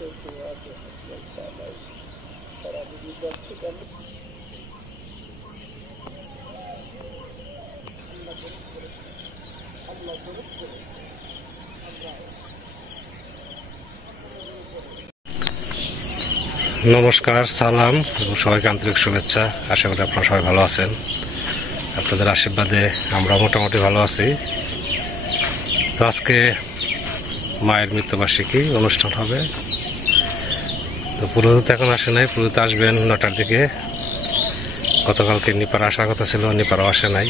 নমস্কার, সালাম এবং সবাইকে আন্তরিক শুভেচ্ছা। আশা করি আপনারা সবাই ভালো আছেন। আপনাদের আশীর্বাদে আমরা মোটামুটি ভালো আছি। তো আজকে মায়ের মৃত্যুবার্ষিকী অনুষ্ঠান হবে। তো পুরোহিত এখন আসে নাই, পুরোহিত আসবেন 9টার দিকে। গতকালকে নিপার আসার কথা ছিল, নিপারও আসে নাই।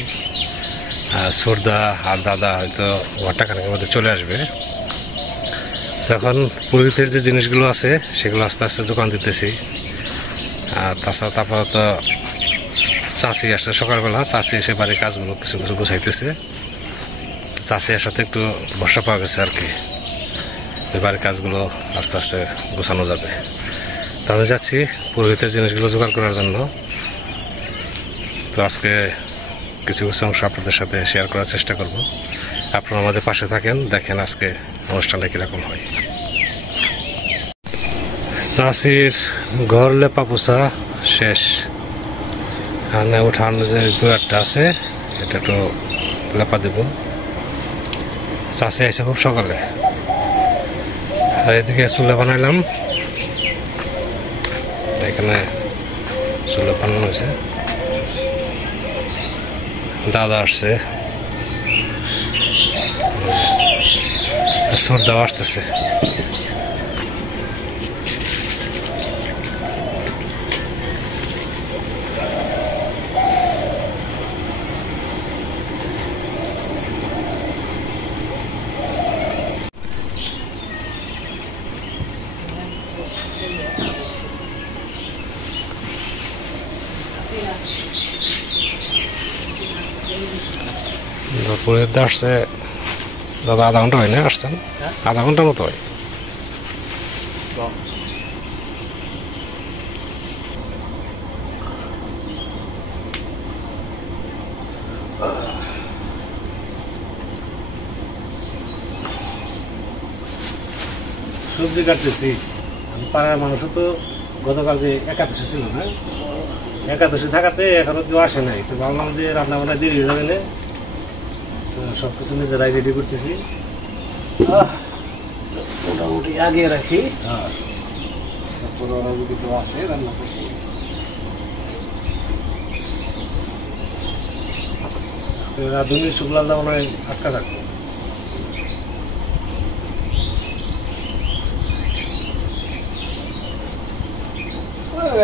সুরদা আর দাদা হয়তো ঘন্টাখানেকের মধ্যে চলে আসবে। এখন পুরোহিতের যে জিনিসগুলো আছে সেগুলো আস্তে আস্তে দোকান দিতেছি। আর তাছাড়া তারপর তো চাষি আসছে সকালবেলা, চাষি এসে বাড়ির কাজগুলো কিছু কিছু গুছাইতেছে। চাষি আসাতে একটু ভরসা পাওয়া গেছে আর কি, বাড়ির কাজগুলো আস্তে আস্তে গোছানো যাবে। তাহলে যাচ্ছি পুরোহিতের জিনিসগুলো জোগাড় করার জন্য। তো আজকে কিছু কিছু অংশ আপনাদের সাথে শেয়ার করার চেষ্টা করব। আপনারা আমাদের পাশে থাকেন, দেখেন আজকে অনুষ্ঠানটা কীরকম হয়। চাষির ঘর লেপা পোছা শেষ। এখানে উঠান যে দুয়ারটা আছে এটা একটু লেপা দেব। চাষি আসে খুব সকালে। আর এদিকে চুলা বানাইলাম, এখানে চুলা বানানো হয়েছে। দাদা আসছে, সর্দাও আসতেছে। পুরোহিত আসছে দাদা, আধা ঘন্টা হয় না আসছেন? আধা ঘন্টার মতো হয়। সবজি কাটতেছি। পাড়ার মানুষও তো গতকালকে একাদশী ছিল না, একাদশী থাকাতে এখনো কেউ আসে নাই। তো ভাবলাম যে রান্না বান্না দেরি হয়ে যাবে, সবকিছু নিজেরাই রেডি করতেছি। মোটামুটি আগে রাখি, তারপরে ওরা যদি কেউ আসে রান্না করছি। রাঁধুনি শুক্লাল দা মনে হয় আটকা থাকবো।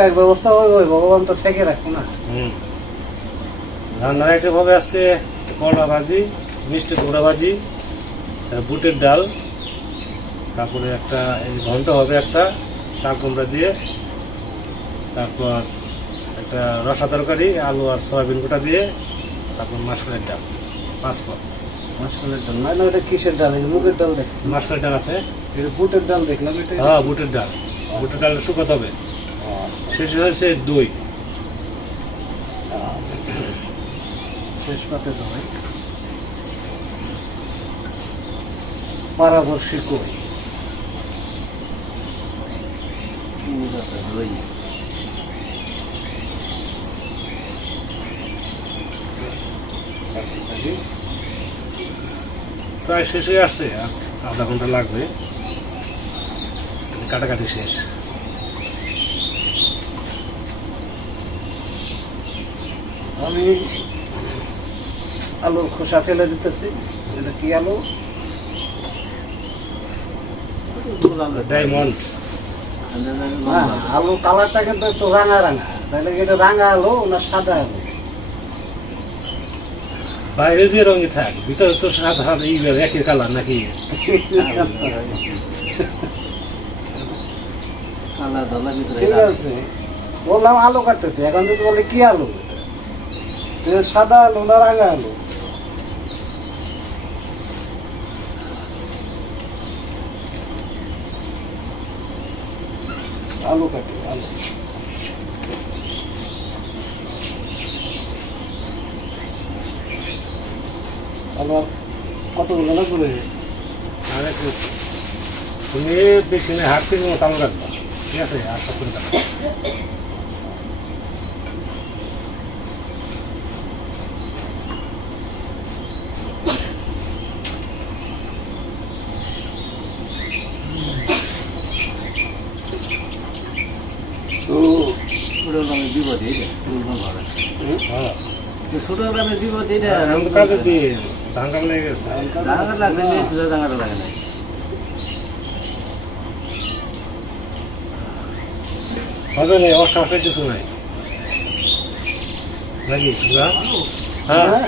এক ব্যবস্থা ওই ভগবান তো ঠেকে রাখবো না। রান্নার আইটেম হবে আজকে করলা ভাজি, মিষ্টি কুমড়া ভাজি, বুটের ডাল, তারপরে একটা ঘন্ট হবে একটা চাল কুমড়া দিয়ে, তারপর একটা রসা তরকারি আলু আর সয়াবিন গোটা দিয়ে, তারপর মাসকলাইয়ের ডাল। 5 পদ মাসকলাইয়ের ডাল না, ওটা কিসের ডাল? মুগের ডাল দেখ, মাসকলাইয়ের ডাল আছে। এটা বুটের ডাল দেখলাম, এটা হ্যাঁ বুটের ডাল। বুটের ডাল শুকাতে হবে। শেষে হয়েছে দই, শেষ পাতে দই, পারাবর্ষী কই, দই, প্রায় শেষ হয়ে আসছে। আধা ঘন্টা লাগবে, কাটাকাটি শেষ। আমি আলুর খোসা ফেলে দিতেছি। এটা কি আলু? ডায়মন্ড। আলু কালারটা কিন্তু একটু রাঙা রাঙা, তাহলে এটা রাঙা আলু না সাদা আলু? বাইরে যে রঙে থাক, ভিতরে তো সাদা একই কালার নাকি? ঠিক আছে, বললাম আলু কাটতেছি। এখন যদি বলে কি আলু, সাদা আলু না রাঙা আলু? আলু কাটি, আলু। আলু কতগুলো না করে? তুমি বেশি না হাত থেকে চালু রাখবা, ঠিক আছে? আর সব করে রাখবা। ছোট গ্রামের বিপদ এটা কাজে দিয়ে ধাঙ্গা লেগে গেছে, ডাঙাটা লাগছে না, ডাঙাটা লাগে না। হবে না, অসমস্যা কিছু নাই নাকি? হ্যাঁ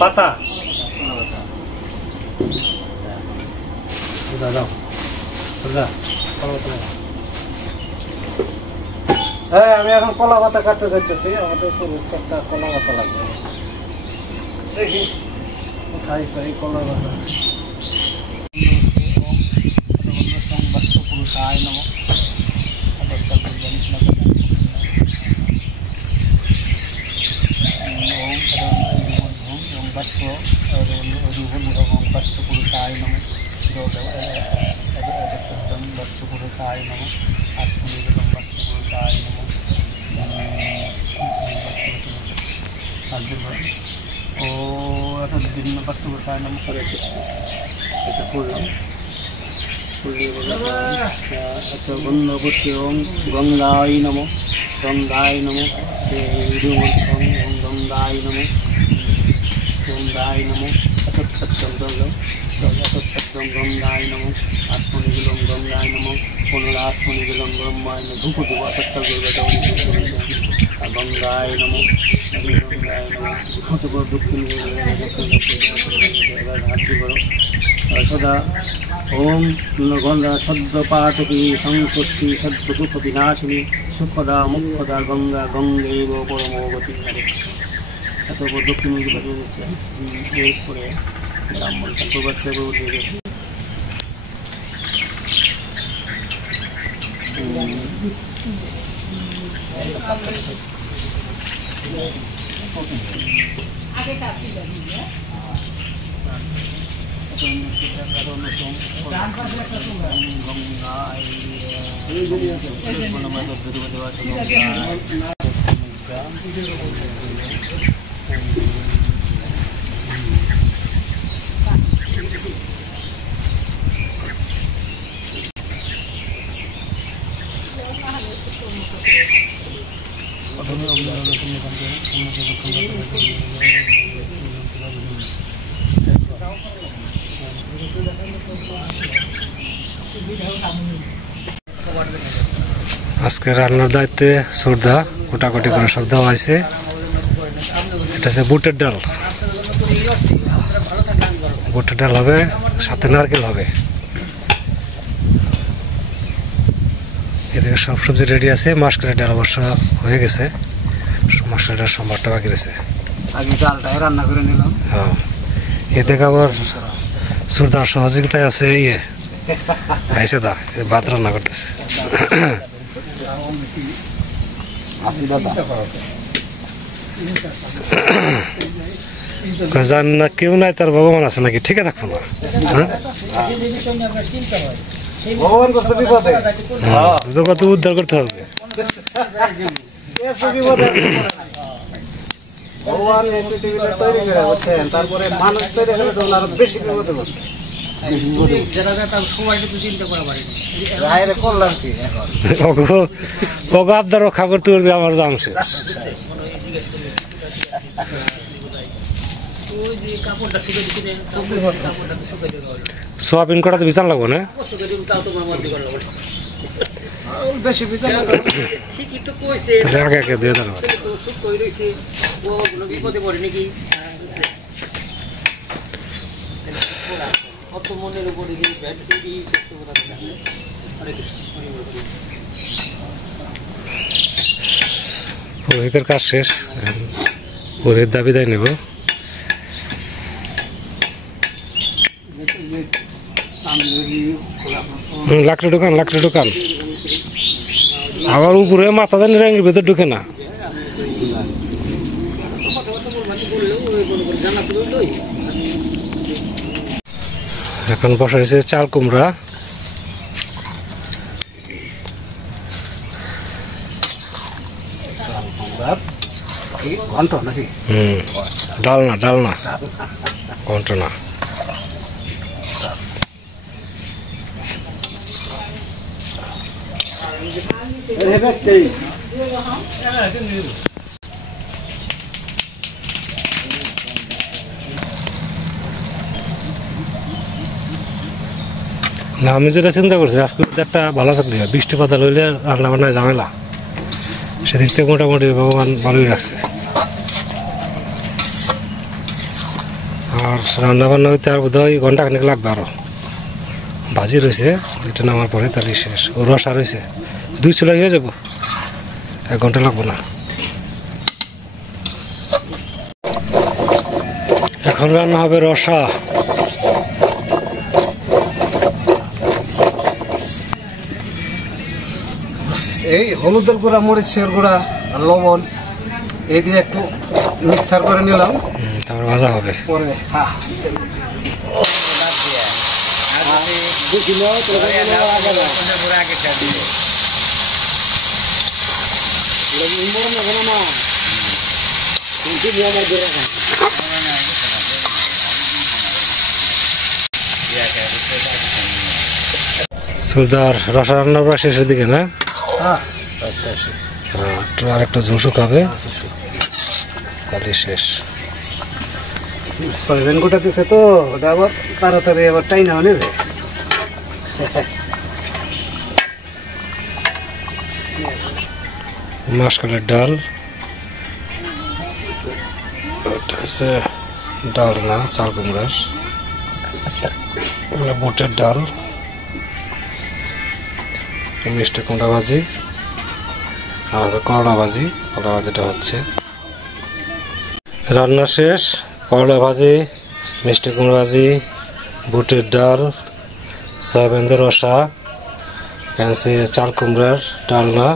পাতা দাও হ্যাঁ, আমি এখন কলা পাতা কাটতে যাচ্ছি। আমাদের একটা কলা পাতা লাগবে, দেখি কোথায় সেই কলা পাতা। পুরুষায় নম পুরুষায় নম পুরুষায় নম পুরুষায় নম। ও এখন বিভিন্ন বস্তু পুরুষায় নম করে এটা করলাম। গন্ধবতী ওম গঙ্গায় নম গঙ্গায় নম গঙ্গায় নম গঙ্গায় নম সত্যম গঙ্গায় নম আত্মনিগুলম গঙ্গায় নম পুনরাত্মনিগুলম ব্রহ্মায় নম ধূপ দেব সত্য গঙ্গায় নম গঙ্গায় নম দক্ষিণ হাতি করো সদা ওম গঙ্গা সদ্য পাঠকি সংকোষ্ঠী সদ্য দুঃখ বিনাশিনী সুখদা মুখদা গঙ্গা গঙ্গেব পরমগতি। এত দক্ষিণ এরপরে ব্রাহ্মণ সম্প্রবাদ উঠে গেছে। আজকে রান্নার দায়িত্বে শ্রদ্ধা কোটাকুটি করে সব দেওয়া হয়েছে। এটা হচ্ছে বুটের ডাল, বুটের ডাল হবে, সাথে নারকেল হবে। এদিকে সব সবজি রেডি আছে। মাসকলাই ডাল অবশ্য হয়ে গেছে, মাসকলাই ডাল সম্বারটা বাকি রয়েছে। রান্না করে নিলাম। হ্যাঁ, এদিকে আবার শ্রদ্ধার সহযোগিতায় আছে ইয়ে আইসে দা ভাত রান্না করতেছে। জান না কেউ নাই, তার ভগবান আছে নাকি? ঠিক থাকবো না, জগৎ উদ্ধার করতে হবে। ভগবান তৈরি করে বলছেন, তারপরে মানুষ তৈরি করে তখন আরো বেশি বিপদ করছে। করলাম কি আবদার রক্ষা করতে করতে আমার জানছে। সোয়াবিন কটাতে বিছান লাগবো না, বেশি আগে আগে দিয়ে দেন। বিপদে পড়ে নাকি অত মনের উপরে পুরোহিতের কাজ শেষ, পুরোহিত দাবি দেয় নেব। লাকড়ি দোকান, লাকড়ি দোকান আবার উপরে মাথা জানি র্যাঙ্গের ভেতর ঢুকে না। এখন বসা হয়েছে চাল কুমড়া। ঘন্ট নাকি? ডালনা ডালনা, ঘন্ট না। না, আমি যেটা চিন্তা করছি আজকে একটা ভালো থাকলে বৃষ্টি পাতা লইলে রান্না বান্নায় ঝামেলা, সেদিক থেকে মোটামুটি ভগবান ভালোই রাখছে। আর রান্না বান্না হইতে আর বোধ হয় ঘন্টা খানিক লাগবে আরো। ভাজি রয়েছে, এটা নামার পরে তাহলে শেষ। ও রসা রয়েছে, 2 চুলাই হয়ে যাবো, 1 ঘন্টা লাগবো না। এখন রান্না হবে রসা। এই হলুদের গুঁড়া, মরিচের গুঁড়া, লবণ এই দিয়ে একটু মিক্সার করে নিলাম, তারপর ভাজা হবে। পরে সুলতার রসা রান্না প্রায় শেষের দিকে না? আর একটা ঝোল শুকাবে, তাহলে শেষ। সয়াবিন গোটা দিচ্ছে তো, ওটা আবার তাড়াতাড়ি আবার টাইনা নেবে। মাসকলাইয়ের ডাল, ওটা হচ্ছে ডাল না, চাল কুমড়ার, বুটের ডাল, মিষ্টি কুমড়া ভাজি, আর করলা ভাজি। করলা ভাজিটা হচ্ছে রান্না শেষ। করলা ভাজি, মিষ্টি কুমড়া ভাজি, বুটের ডাল, সয়াবিনের রসা, চাল কুমড়ার ডালনা,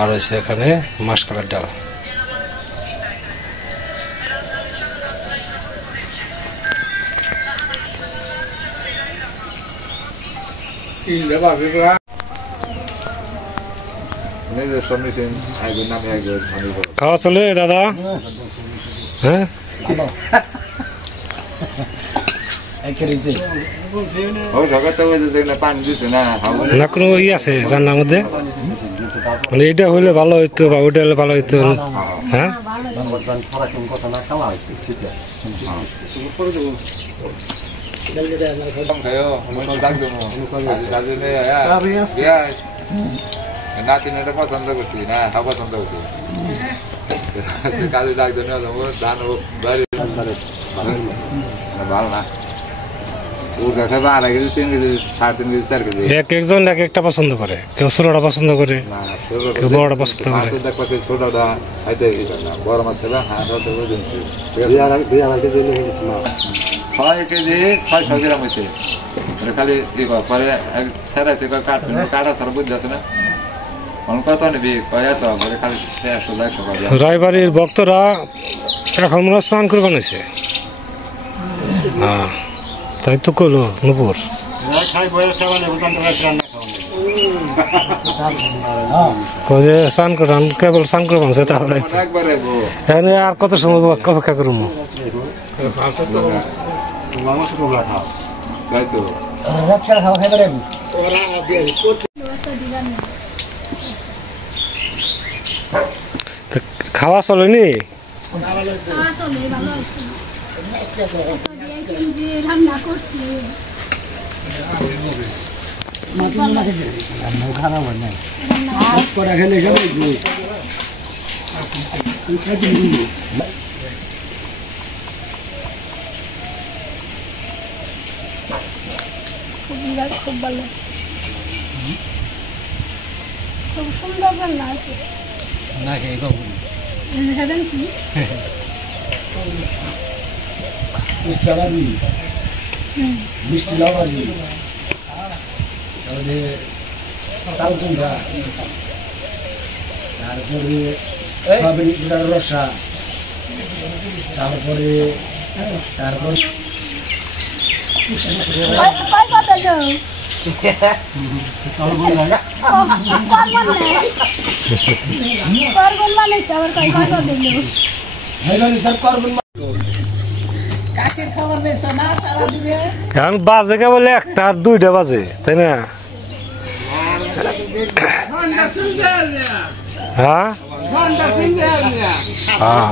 আর হচ্ছে এখানে মাসকলাইয়ের ডাল। খাওয়া চলে দাদা? হ্যাঁ, না কোনো ই আছে রান্নার মধ্যে? মানে এটা হইলে ভালো হইতো বা ওইটা হলে ভালো হইতো। হ্যাঁ, নাতিনটা পছন্দ করছি না, পছন্দ করছি কাজে ডাক দেন ধান ভালো না। ওর কাছে 12 কেজি, 3 কেজি, 3.5 কেজি, 4 কেজি। একজন এক একটা পছন্দ করে, কেউ ছোটটা পছন্দ করে, কেউ বড়টা পছন্দ করে। ছোটটা খাইতে বড় মাছ খেলে 6 কেজি 600 গ্রাম হয়েছে। খালি পরে সেরাইতে কাটবেন, কাটা ছাড়া বুঝতে আছে না। কত নিবি কয়া তো পরে খালি 100 রায়বাড়ির ভক্তরা এখন মনে হয় স্নান করে বানাইছে। হ্যাঁ, তাই তো কইলো নুপুর। যে স্নান করান, কেবল স্নান করে বানছে, তাহলে এখানে আর কত সময় অপেক্ষা করুম? খাওয়া চলেনি? রান্না করছি খুব ভালো, খুব সুন্দর রান্না আছে। মিষ্টি লাউরি, চাল কুমড়া, তারপরে সয়াবিন গুঁড়ার রসা, তারপরে কয় কত লো করবন বানাইছে আবার কয় কয় কত লো এখন বাজে কে বলে একটা আর দুইটা বাজে তাই না? হ্যাঁ হ্যাঁ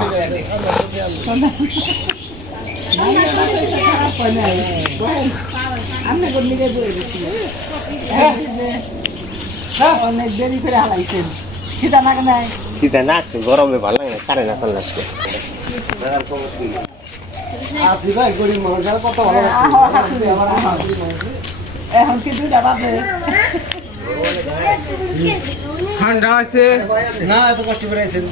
শীতে না গরমে ভালো লাগে না কারে না করলে আসি ভাই গরিব মানুষ কত ভালো এখন কি দুইটা বাজে ঠান্ডা আছে না এত কষ্ট করে আছেন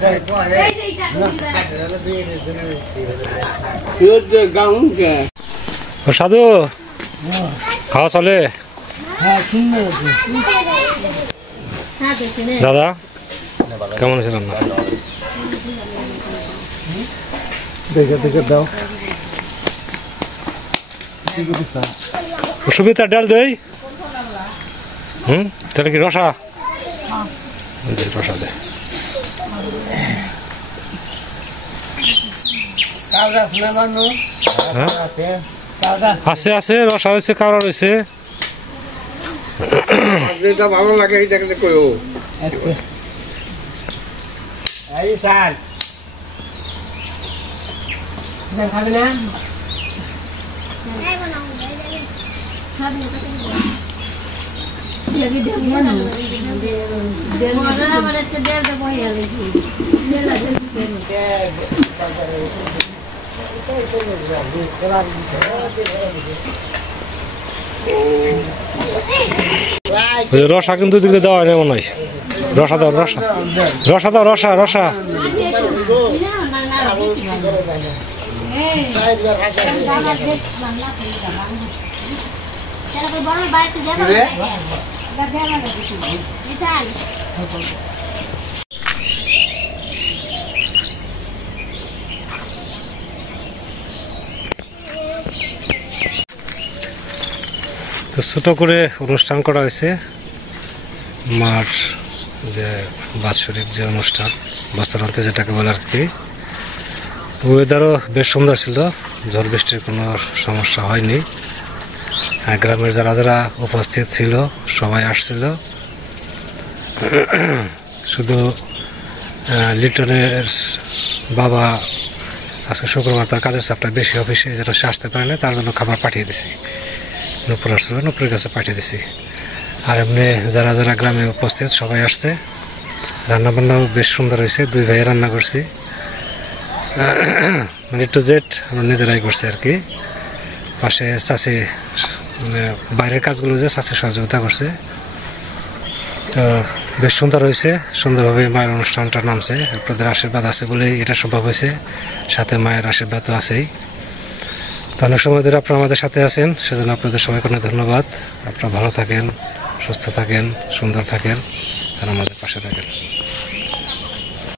ও সাধু খাওয়া চলে দাদা কেমন আছে রান্না? দেখে দেখে দাও সুবিধা ডাল দেই তাহলে কি রসা রসা দে আছে আছে রসা হয়েছে কাওড়া রয়েছে যেটা ভালো লাগে এইটাকে কইও এই স্যার খাবে না রসা কিন্তু দিকে দেওয়া হয় না মনে হয়। রসা দাও রসা রসা দাও রসা রসা ছোট করে অনুষ্ঠান করা হয়েছে মার যে বাৎসরিক যে অনুষ্ঠান বস্ত্রান্তে যেটাকে বলে আর কি। ওয়েদারও বেশ সুন্দর ছিল, ঝড় বৃষ্টির কোনো সমস্যা হয়নি। গ্রামের যারা যারা উপস্থিত ছিল সবাই আসছিল। শুধু লিটনের বাবা আজকে শুক্রবার তার কাজের চাপটা বেশি অফিসে, যেটা সে আসতে পারে না, তার জন্য খাবার পাঠিয়ে দিছি। নুপুর আসছিল, নুপুরের কাছে পাঠিয়ে দিছি। আর এমনি যারা যারা গ্রামে উপস্থিত সবাই আসছে। রান্নাবান্নাও বেশ সুন্দর হয়েছে, 2 ভাইয়ে রান্না করছি, মানে টু জেড আমরা নিজেরাই করছি আর কি। পাশে চাষি মানে বাইরের কাজগুলো যে চাষি সহযোগিতা করছে, তো বেশ সুন্দর হয়েছে। সুন্দরভাবে মায়ের অনুষ্ঠানটা নামছে, আপনাদের আশীর্বাদ আছে বলেই এটা সম্ভব হয়েছে, সাথে মায়ের আশীর্বাদও আছেই। তো অনেক সময় ধরে আপনারা আমাদের সাথে আছেন, সেজন্য আপনাদের সবাইকে অনেক ধন্যবাদ। আপনারা ভালো থাকেন, সুস্থ থাকেন, সুন্দর থাকেন আর আমাদের পাশে থাকেন।